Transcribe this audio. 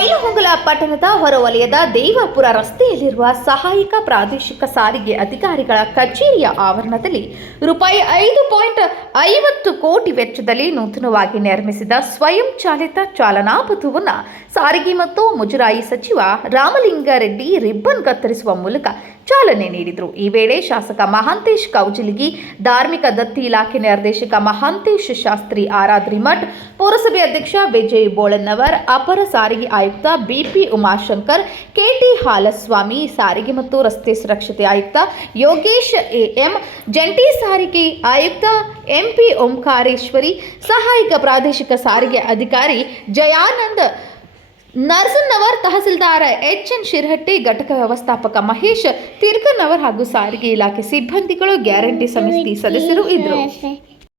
கையில ಪಟ್ಟಣದ ಹೊರವಲಯದ ದೇವಾಪುರ ರಸ್ತೆಯಲ್ಲಿರುವ ಸಹಾಯಕ ಪ್ರಾದೇಶಿಕ ಸಾರಿಗೆ ಅಧಿಕಾರಿಗಳ ಕಚೇರಿಯ ಆವರಣದಲ್ಲಿ ರೂಪಾಯಿ ಐದು ಪಾಯಿಂಟ್ ಐವತ್ತು ಕೋಟಿ ವೆಚ್ಚದಲ್ಲಿ ನೂತನವಾಗಿ ನಿರ್ಮಿಸಿದ ಸ್ವಯಂ ಚಾಲಿತ ಚಾಲನಾ ಪಥವನ್ನು ಸಾರಿಗೆ ಮತ್ತು ಮುಜರಾಯಿ ಸಚಿವ ರಾಮಲಿಂಗಾರೆಡ್ಡಿ ರಿಬ್ಬನ್ ಕತ್ತರಿಸುವ ಮೂಲಕ ಚಾಲನೆ ನೀಡಿದರು. ಈ ವೇಳೆ ಶಾಸಕ ಮಹಾಂತೇಶ್ ಕೌಜಿಲಿಗಿ, ಧಾರ್ಮಿಕ ದತ್ತಿ ಇಲಾಖೆ ನಿರ್ದೇಶಕ ಮಹಾಂತೇಶ್ ಶಾಸ್ತ್ರಿ ಆರಾದ್ರಿ ಮಠ್, ಪುರಸಭೆ ಅಧ್ಯಕ್ಷ ವಿಜಯ್ ಬೋಳನ್ನವರ್, ಅಪರ ಸಾರಿಗೆ ಆಯುಕ್ತ ಬಿಪಿ ಉಮಾಶಂಕರ್, ಕೆಟಿ ಹಾಲಸ್ವಾಮಿ, ಸಾರಿಗೆ ಮತ್ತು ರಸ್ತೆ ಸುರಕ್ಷತೆ ಆಯುಕ್ತ ಯೋಗೇಶ್ ಎಎಂ, ಜಂಟಿ ಸಾರಿಗೆ ಆಯುಕ್ತ ಎಂಪಿ ಓಂಕಾರೇಶ್ವರಿ, ಸಹಾಯಕ ಪ್ರಾದೇಶಿಕ ಸಾರಿಗೆ ಅಧಿಕಾರಿ ಜಯಾನಂದ್ ನರಸನ್ನವರ್ ತಹಸೀಲ್ದಾರ್ ಎಚ್ ಎನ್ ಶಿರಹಟ್ಟಿ, ಘಟಕ ವ್ಯವಸ್ಥಾಪಕ ಮಹೇಶ್, ತಿರ್ಕನವರ್ ಹಾಗೂ ಸಾರಿಗೆ ಇಲಾಖೆ ಸಿಬ್ಬಂದಿಗಳು ಗ್ಯಾರಂಟಿ ಸಮಿತಿ ಸದಸ್ಯರು ಇದ್ದರು.